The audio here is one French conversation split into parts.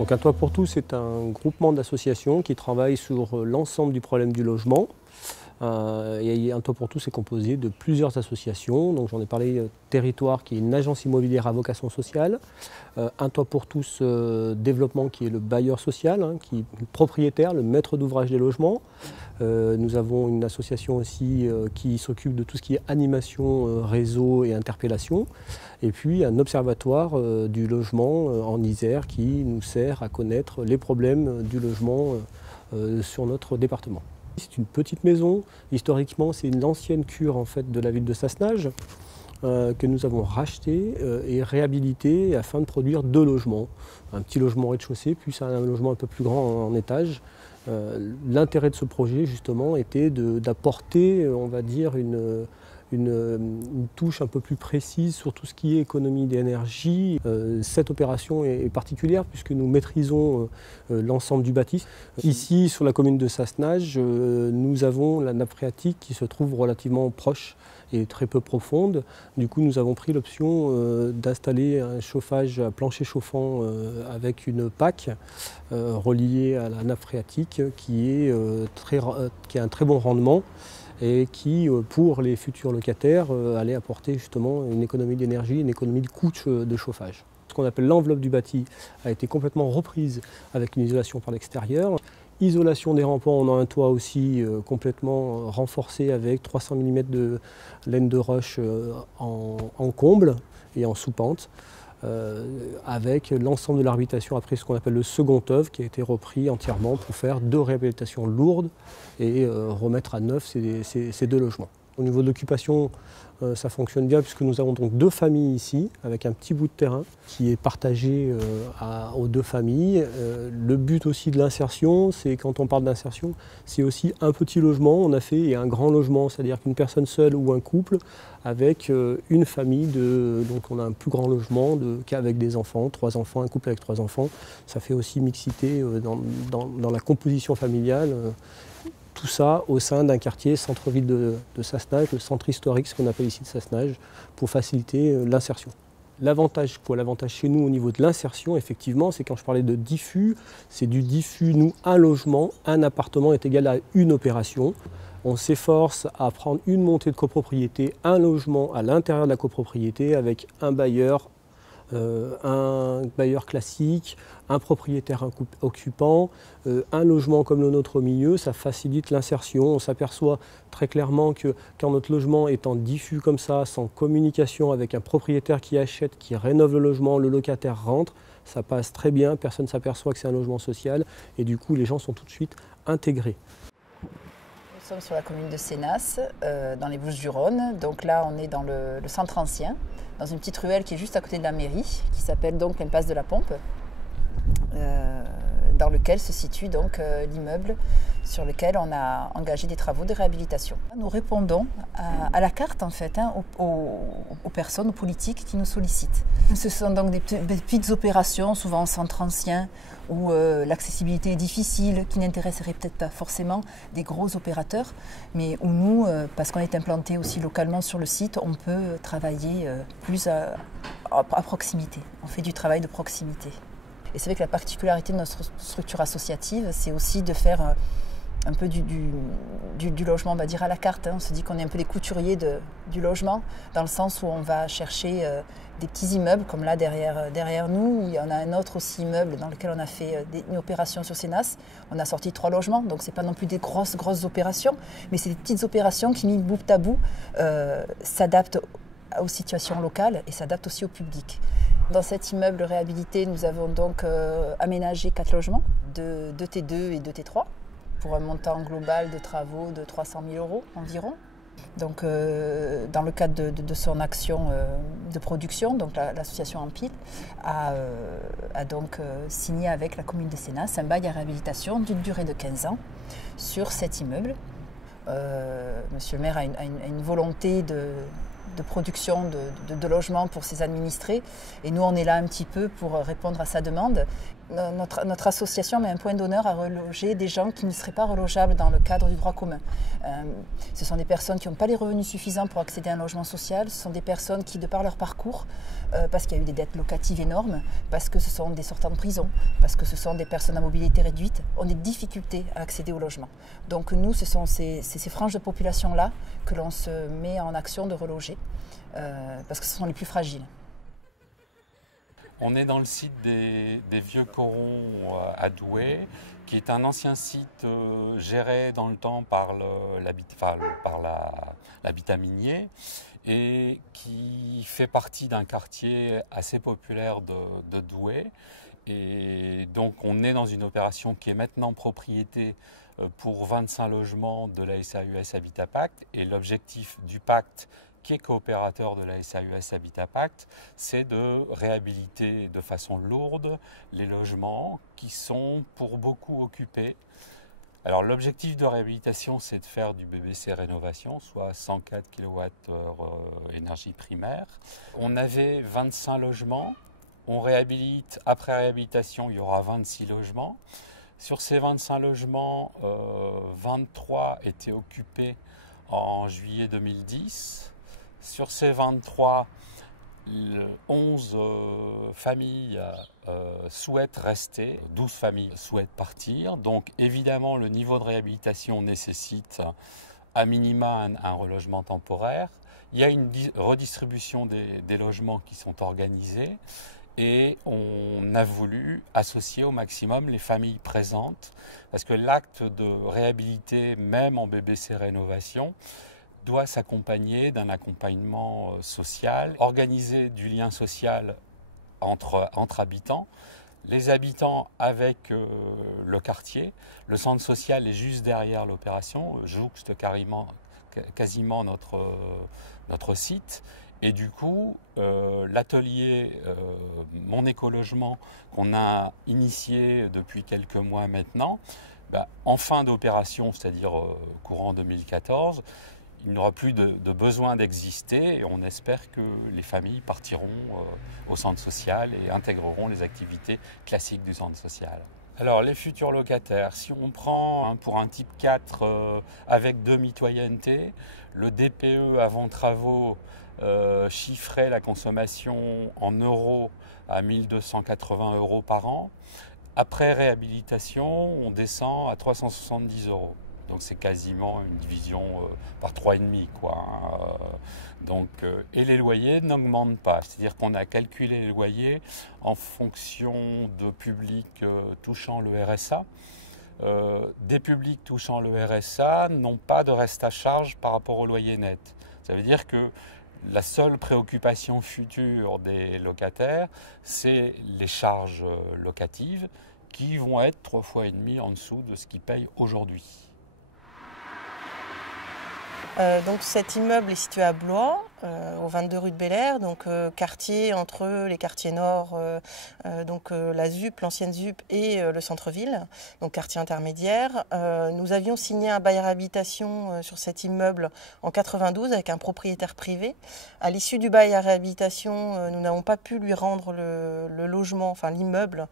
Donc Un Toit pour tous est un groupement d'associations qui travaille sur l'ensemble du problème du logement. Et Un Toit pour tous est composé de plusieurs associations. Donc j'en ai parlé, Territoire qui est une agence immobilière à vocation sociale, Un Toit pour tous Développement qui est le bailleur social, qui est le propriétaire, le maître d'ouvrage des logements. Nous avons une association aussi qui s'occupe de tout ce qui est animation, réseau et interpellation. Et puis un observatoire du logement en Isère qui nous sert à connaître les problèmes du logement sur notre département. C'est une petite maison. Historiquement, c'est une ancienne cure en fait, de la ville de Sassenage que nous avons racheté et réhabilité afin de produire 2 logements. Un petit logement au rez-de-chaussée, puis un logement un peu plus grand en étage. L'intérêt de ce projet, justement, était d'apporter, on va dire, une touche un peu plus précise sur tout ce qui est économie d'énergie. Cette opération est particulière puisque nous maîtrisons l'ensemble du bâti. Ici, sur la commune de Sassenage, nous avons la nappe phréatique qui se trouve relativement proche et très peu profonde. Du coup, nous avons pris l'option d'installer un chauffage à plancher chauffant avec une PAC reliée à la nappe phréatique qui a un très bon rendement et qui, pour les futurs locataires, allait apporter justement une économie d'énergie, une économie de coût de chauffage. Ce qu'on appelle l'enveloppe du bâti a été complètement reprise avec une isolation par l'extérieur. Isolation des rampants, on a un toit aussi complètement renforcé avec 300 mm de laine de roche en comble et en sous-pente. Avec l'ensemble de l'habitation après ce qu'on appelle le second œuvre qui a été repris entièrement pour faire 2 réhabilitations lourdes et remettre à neuf ces 2 logements. Au niveau de l'occupation, ça fonctionne bien puisque nous avons donc 2 familles ici avec un petit bout de terrain qui est partagé aux 2 familles. Le but aussi de l'insertion, c'est quand on parle d'insertion, c'est aussi un petit logement, on a fait et un grand logement, c'est-à-dire qu'une personne seule ou un couple avec une famille, donc on a un plus grand logement qu'avec des enfants, 3 enfants, un couple avec 3 enfants. Ça fait aussi mixité dans la composition familiale. Tout ça au sein d'un quartier centre-ville de Sassenage, le centre historique, ce qu'on appelle ici de Sassenage, pour faciliter l'insertion. L'avantage chez nous au niveau de l'insertion, effectivement, c'est quand je parlais de diffus, c'est du diffus, nous, un logement, un appartement est égal à une opération. On s'efforce à prendre une montée de copropriété, un logement à l'intérieur de la copropriété avec un bailleur classique, un propriétaire occupant, un logement comme le nôtre au milieu, ça facilite l'insertion. On s'aperçoit très clairement que quand notre logement est en diffus comme ça, sans communication avec un propriétaire qui achète, qui rénove le logement, le locataire rentre, ça passe très bien, personne ne s'aperçoit que c'est un logement social et du coup les gens sont tout de suite intégrés. Nous sommes sur la commune de Sénas, dans les Bouches-du-Rhône. Donc là, on est dans le centre ancien, dans une petite ruelle qui est juste à côté de la mairie, qui s'appelle donc l'Impasse de la Pompe, dans lequel se situe donc l'immeuble sur lequel on a engagé des travaux de réhabilitation. Nous répondons à la carte en fait, aux personnes, aux politiques qui nous sollicitent. Ce sont donc des petites opérations, souvent en centre ancien, où l'accessibilité est difficile, qui n'intéresserait peut-être pas forcément des gros opérateurs, mais où nous, parce qu'on est implanté aussi localement sur le site, on peut travailler plus à proximité. On fait du travail de proximité. Et c'est vrai que la particularité de notre structure associative, c'est aussi de faire un peu du logement, on va dire à la carte. On se dit qu'on est un peu les couturiers du logement, dans le sens où on va chercher des petits immeubles, comme là derrière nous. Il y en a un autre aussi immeuble dans lequel on a fait une opération sur Sénas. On a sorti 3 logements, donc ce n'est pas non plus des grosses opérations, mais c'est des petites opérations qui, mis bout à bout, s'adaptent aux situations locales et s'adaptent aussi au public. Dans cet immeuble réhabilité, nous avons donc aménagé 4 logements, 2 T2 et 2 T3, pour un montant global de travaux de 300 000 € environ. Donc, dans le cadre de son action de production, donc l'association Empile a donc signé avec la commune de Sénas un bail à réhabilitation d'une durée de 15 ans sur cet immeuble. Monsieur le maire a une volonté de production de logements pour ses administrés. Et nous, on est là un petit peu pour répondre à sa demande. Notre association met un point d'honneur à reloger des gens qui ne seraient pas relogeables dans le cadre du droit commun. Ce sont des personnes qui n'ont pas les revenus suffisants pour accéder à un logement social. Ce sont des personnes qui, de par leur parcours, parce qu'il y a eu des dettes locatives énormes, parce que ce sont des sortants de prison, parce que ce sont des personnes à mobilité réduite, ont des difficultés à accéder au logement. Donc nous, ce sont ces franges de population-là que l'on se met en action de reloger, parce que ce sont les plus fragiles. On est dans le site des Vieux Corons à Douai, qui est un ancien site géré dans le temps par l'habitat minier et qui fait partie d'un quartier assez populaire de Douai. Et donc on est dans une opération qui est maintenant propriété pour 25 logements de la SAUS Habitat Pacte, et l'objectif du pacte, qui est coopérateur de la SAUS Habitat Pacte, c'est de réhabiliter de façon lourde les logements qui sont pour beaucoup occupés. Alors l'objectif de réhabilitation, c'est de faire du BBC rénovation, soit 104 kWh énergie primaire. On avait 25 logements, on réhabilite, après réhabilitation, il y aura 26 logements. Sur ces 25 logements, 23 étaient occupés en juillet 2010. Sur ces 23, 11 familles souhaitent rester, 12 familles souhaitent partir. Donc évidemment, le niveau de réhabilitation nécessite à minima un relogement temporaire. Il y a une redistribution des logements qui sont organisés et on a voulu associer au maximum les familles présentes, parce que l'acte de réhabiliter, même en BBC rénovation, doit s'accompagner d'un accompagnement social, organiser du lien social entre habitants, les habitants avec le quartier. Le centre social est juste derrière l'opération, jouxte quasiment notre site. Et du coup, l'atelier Mon Écologement qu'on a initié depuis quelques mois maintenant, en fin d'opération, c'est-à-dire courant 2014, il n'aura plus de besoin d'exister et on espère que les familles partiront au centre social et intégreront les activités classiques du centre social. Alors les futurs locataires, si on prend pour un type 4 avec demi-toyenneté, le DPE avant travaux chiffrait la consommation en euros à 1 280 € par an. Après réhabilitation, on descend à 370 €. Donc c'est quasiment une division par 3,5 quoi. Et les loyers n'augmentent pas. C'est-à-dire qu'on a calculé les loyers en fonction de publics touchant le RSA. Des publics touchant le RSA n'ont pas de reste à charge par rapport au loyer net. Ça veut dire que la seule préoccupation future des locataires, c'est les charges locatives qui vont être 3,5 fois en dessous de ce qu'ils payent aujourd'hui. Donc cet immeuble est situé à Blois, au 22 rue de Bel-Air, donc quartier entre les quartiers nord, la ZUP, l'ancienne ZUP et le centre-ville, donc quartier intermédiaire. Nous avions signé un bail réhabilitation sur cet immeuble en 92 avec un propriétaire privé. À l'issue du bail à réhabilitation, nous n'avons pas pu lui rendre le logement, enfin l'immeuble,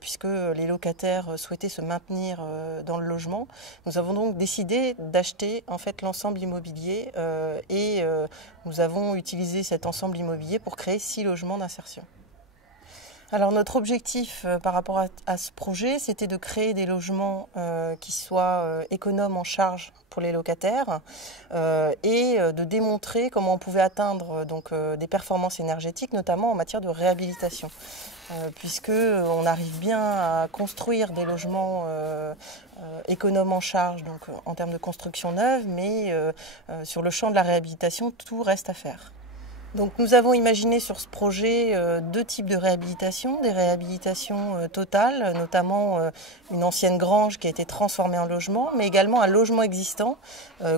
puisque les locataires souhaitaient se maintenir dans le logement. Nous avons donc décidé d'acheter en fait l'ensemble immobilier et nous avons utilisé cet ensemble immobilier pour créer 6 logements d'insertion. Alors notre objectif par rapport à ce projet, c'était de créer des logements qui soient économes en charge pour les locataires et de démontrer comment on pouvait atteindre des performances énergétiques, notamment en matière de réhabilitation. Puisqu'on arrive bien à construire des logements économes en charge, donc en termes de construction neuve, mais sur le champ de la réhabilitation, tout reste à faire. Donc nous avons imaginé sur ce projet 2 types de réhabilitation, des réhabilitations totales, notamment une ancienne grange qui a été transformée en logement, mais également un logement existant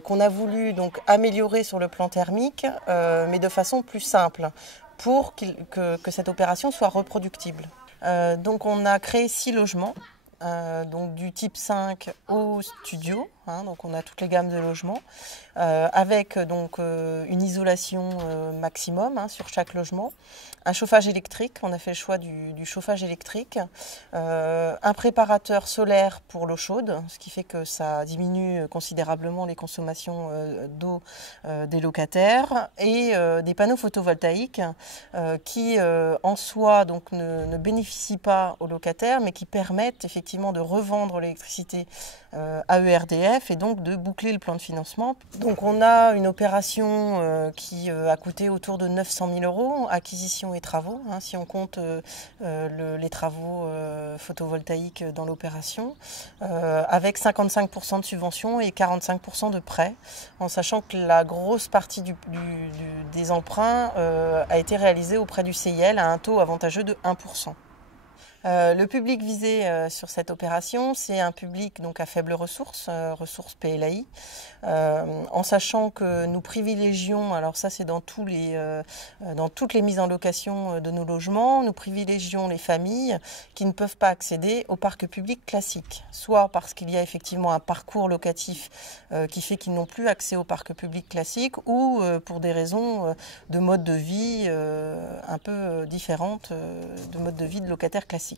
qu'on a voulu donc améliorer sur le plan thermique, mais de façon plus simple, pour que cette opération soit reproductible. Donc on a créé 6 logements, donc du type 5 au studio. hein, donc on a toutes les gammes de logements, avec donc une isolation maximum hein, sur chaque logement, un chauffage électrique, on a fait le choix du chauffage électrique, un préparateur solaire pour l'eau chaude, ce qui fait que ça diminue considérablement les consommations d'eau des locataires, et des panneaux photovoltaïques qui en soi donc, ne bénéficient pas aux locataires, mais qui permettent effectivement de revendre l'électricité à ERDF et donc de boucler le plan de financement. Donc on a une opération qui a coûté autour de 900 000 €, acquisition et travaux, hein, si on compte les travaux photovoltaïques dans l'opération, avec 55% de subventions et 45% de prêts, en sachant que la grosse partie des emprunts a été réalisée auprès du CIL à un taux avantageux de 1%. Le public visé sur cette opération, c'est un public donc à faibles ressources, ressources PLAI, en sachant que nous privilégions, alors ça c'est dans toutes les mises en location de nos logements, nous privilégions les familles qui ne peuvent pas accéder au parc public classique, soit parce qu'il y a effectivement un parcours locatif qui fait qu'ils n'ont plus accès au parc public classique, ou pour des raisons de mode de vie un peu différentes de mode de vie de locataires classiques.